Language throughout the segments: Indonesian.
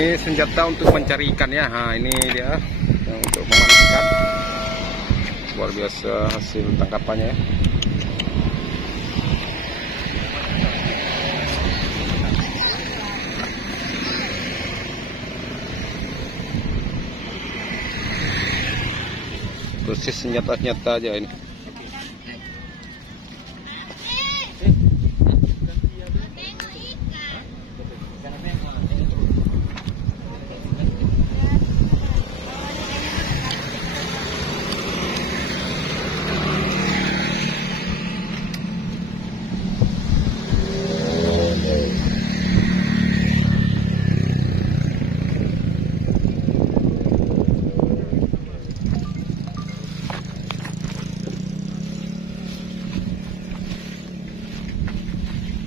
Ini senjata untuk mencari ikan ya. Nah, ini dia yang untuk memancing ikan. Luar biasa hasil tangkapannya ya. Persis senjata-senjata aja ini.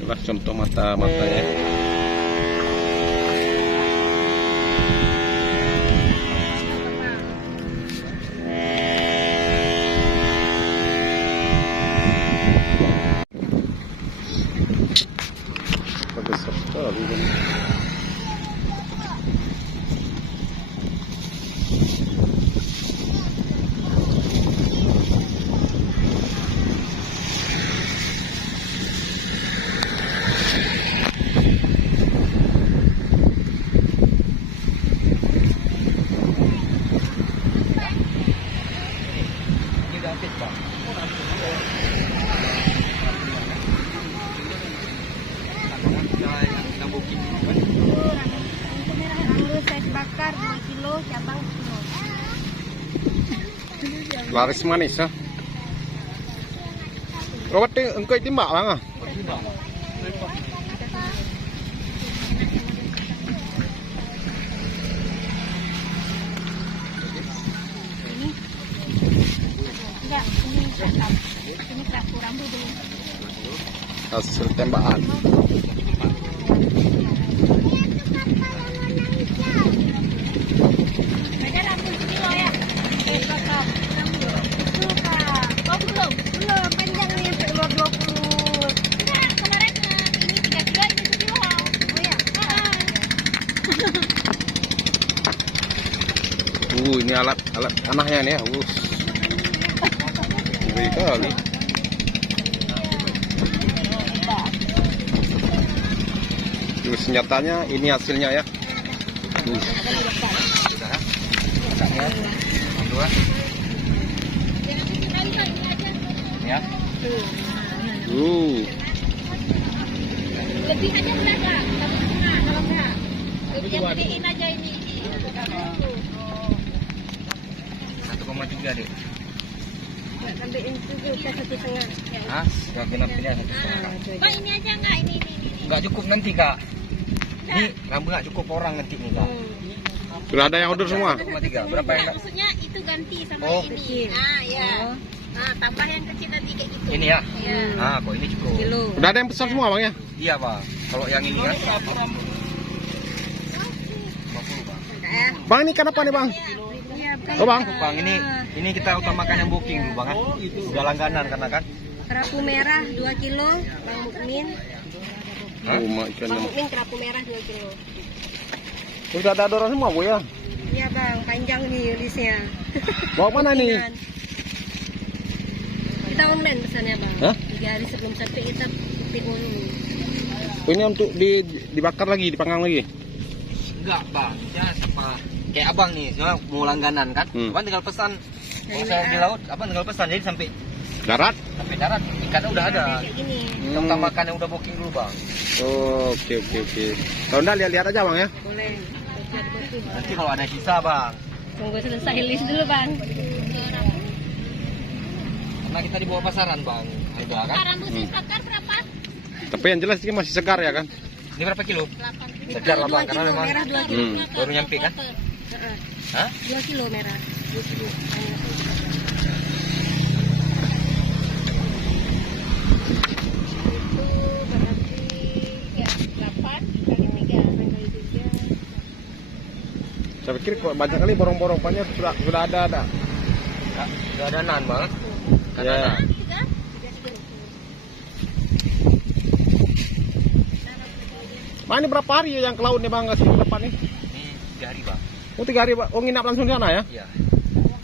Itulah contoh mata-matanya. Besar sekali ini. Bakar 2 kilo, cabang 10. Laris manis ya. Robert engkau timbak bang ah. Enggak, ini kerapu rambut dulu. Hasil tembakan. Ini alat panahnya nih ya. Ngeri kali. Ini senjatanya, ini hasilnya ya. Ya. Lebih aja berapa? 1,5 kalau enggak. Yang gedein aja ini. 1,3 deh. Ambilin 7 ke 1,5. Hah? Gak kena pilih 1,5. Pak ini aja enggak ini. Gak cukup nanti kak. Ini rambut gak cukup orang nanti nih kak. Sudah ada yang order semua. 1,3. Berapa yang kak? Maksudnya itu ganti sama Oh. ini. Nah, ya. Nah, tambah yang kecil tadi kayak gitu. Ini ya? Iya. Ah, kok ini cukup. Sudah ada yang pesan semua bang ya. Iya pak. Kalau yang ini kan 50 bang. Bang ini ikan apa nih bang? Oh bang. Bang ini kita utamakan yang booking dulu bang. Sudah langganan karena kan. Kerapu merah 2 kilo, Bang Mukmin. Rumah ikannya. Bang Mukmin kerapu merah 2 kilo. Sudah ada order semua bu ya. Iya bang, panjang nih listnya. Bawa mana nih? Kita online pesannya bang. Hah? 3 hari sebelum sampai kita petik dulu. Ini untuk dibakar lagi, dipanggang lagi. Enggak bang. Ya apa? Kayak abang nih, soalnya mau langganan kan. Abang tinggal pesan. Kalau saya di laut, abang tinggal pesan jadi sampai Darat? darat ikannya udah ada. Kayak gini. Kita utamakan yang udah booking dulu bang. Oh, oke. Kalau enggak lihat-lihat aja bang ya. Boleh. Nanti kalau ada sisa bang. Tunggu selesai list dulu bang. Karena kita dibawa pasaran bang. Harga kan? Rambut bakar berapa? Tapi yang jelas ini masih segar ya kan. Ini berapa kilo? 8. Segar lah bang, karena memang merah 2 kilo. baru nyampe kan? Hah? 2 kilo merah. 2 kilo. Saya pikir kok banyak kali borong-borong banyak sudah ada. Sudah ada nan bang. Ya. Mana ini berapa hari yang ke laut nih bang? Kasih depan nih. Ini 3 hari bang. Oh 3 hari Pak. Oh nginap langsung di sana ya? Iya.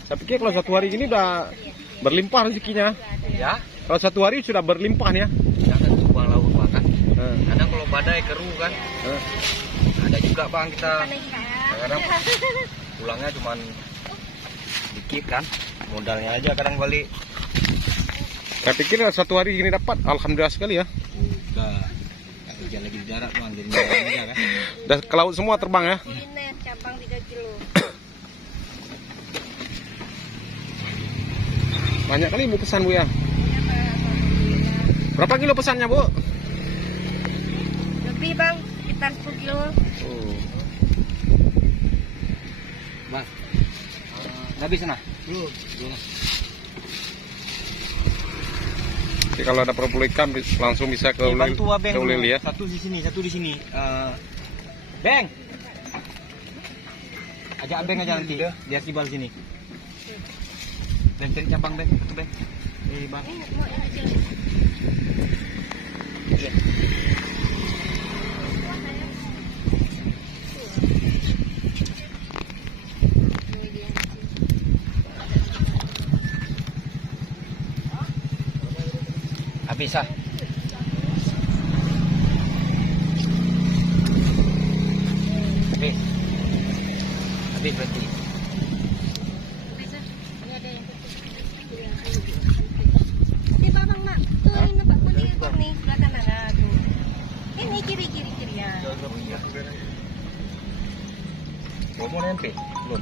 Saya pikir kalau 1 hari gini udah berlimpah rezekinya. Ya. Kalau 1 hari sudah berlimpah nih ya. Ya kan buang laut bang kan. Kadang kalau badai keruh kan. Ada juga bang kita. Kadang pulangnya cuman dikit kan. Modalnya aja kadang balik. Saya pikir 1 hari gini dapat. Alhamdulillah sekali ya. Udah. Kerja lagi di darat bang. Jadi aja kan. Udah ke laut semua terbang ya. Kuliner cabang 3 kilo. Banyak kali Bu pesan Bu ya. Berapa kilo pesannya Bu? Lebih bang, sekitar 10 kilo. Oh. Bang. Nggak bisa nah? Belum. Jadi kalau ada perlu ikan langsung bisa ke Bantu Abeng dulu. Ulil ya. Satu di sini, satu di sini. Beng. Ajak Abeng aja nanti. Dia sibal sini. Beng cari cabang Beng, satu Beng. Bang. Mau aja. Iya. Habis ah. Habis. Habis berarti. Ini ada yang Ini bang mak, tuh ini nampak kuning bang nih sebelah kanan lah tuh. Ini kiri ya. Mau nempel? Belum.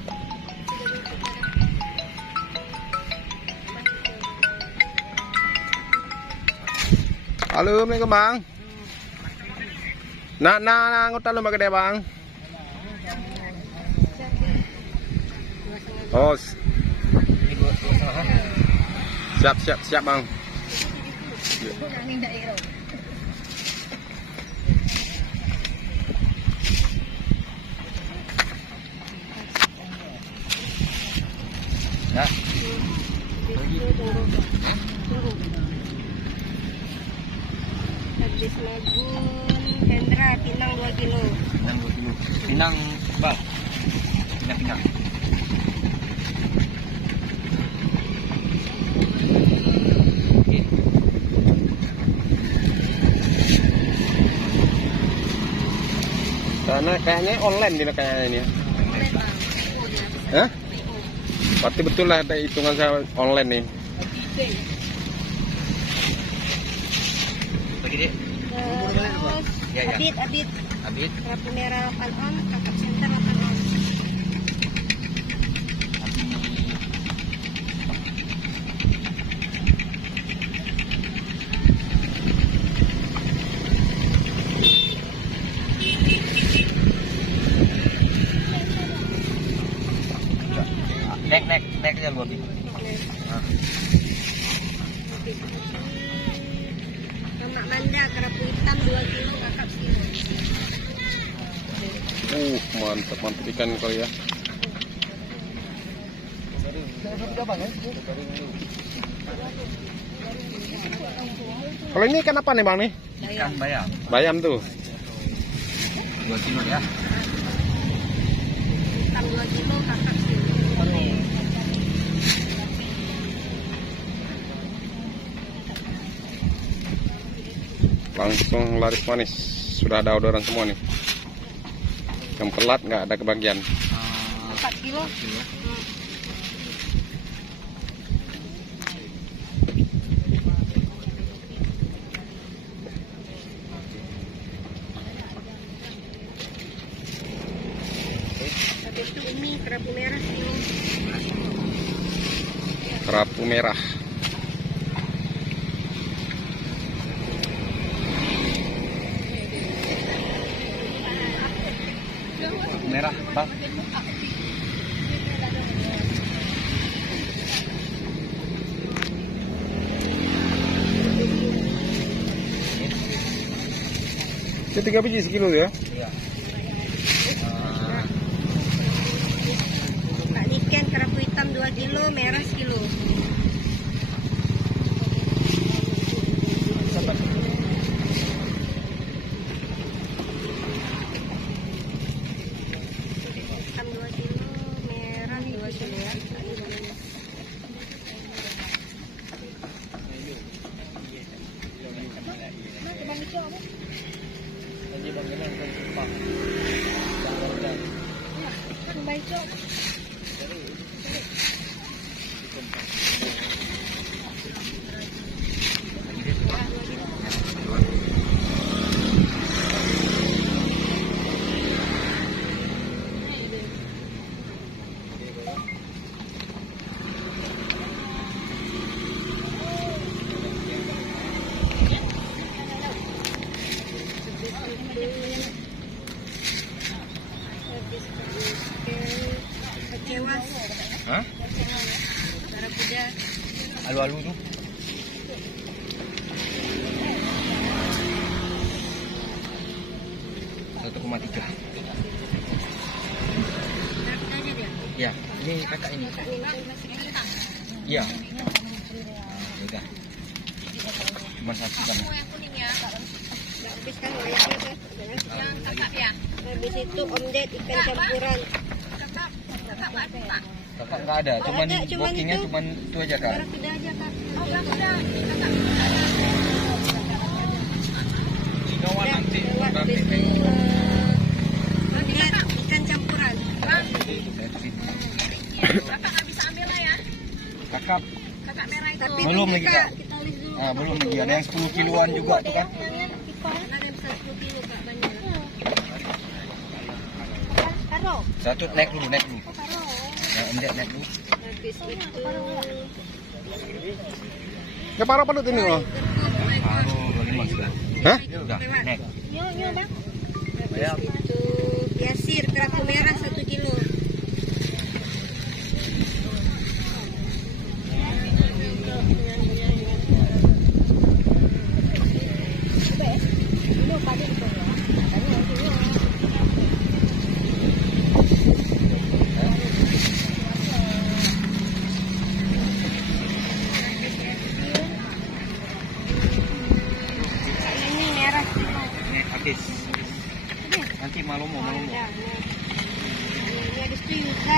Halo, Assalamualaikum Bang. Nah, ngutan lu gede Bang. Oh, Ini buat usaha. siap Bang. Ini daerah. Nah, Habis Magun, Hendra, Pinang 2 kilo. Pinang 2 kilo. Pinang, Bang. Pinang. Oke. Karena kayaknya online nih kayaknya ini ya. Boleh bang. Hah? Berarti betul lah ada hitungan saya online nih. Bagi dia. Terus Ya, ya. Abid. Habis. Kerapu merah 8 on, kakap center 8 on. Naik aja lu Abi. Lemak manda, kerapu hitam 2 kilo, kakap kilo. Mantap ikan kali ya. Kalau ini ikan apa nih Bang nih? Ikan bayam. Bayam tuh. 2 kilo ya. Hitam 2 kilo, kakap kilo. Langsung laris manis. Sudah ada orderan semua nih. Yang telat nggak ada kebagian. 4 kilo. Habis itu ini kerapu merah kilo. Kerapu merah. Merah, Bang. Itu 3 biji sekilo ya. Iya. Kak Niken kerapu hitam 2 kilo, merah sekilo. Alu-alu tuh. Satu 1,3. Ya, ini kakak ini. Iya. Udah. Cuma satu kan. Habis kan yang kakak ya. Habis itu omdet ikan campuran. Kakak nggak ada, cuman bookingnya itu. cuman itu aja kak. Barakuda aja kak. Oh Ikan barakuda. nanti. Habis itu omdet ikan campuran. Kakak nggak bisa ambil lah ya. Kakak Kakak merah itu. Tapi Belum tunggu, lagi, Kak. Kak. Kita list dulu. belum lagi ada yang 10 kiloan juga tuh kan. Ada yang bisa 10 kilo kak banyak. Taruh. Satu naik dulu. Yang omdet naik dulu. Habis itu Ya para pelut ini oh. Taruh 5 sudah. Hah? Udah naik. Yo bang. Bayar. Itu biasir kerapu merah 1 kilo. Ini merah semua. Ini habis. Nanti malam mau. Ini habis itu juga.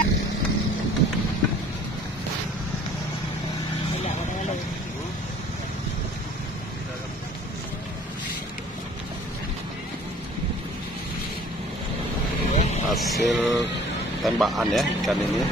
Hasil tembakan ya ikan ini.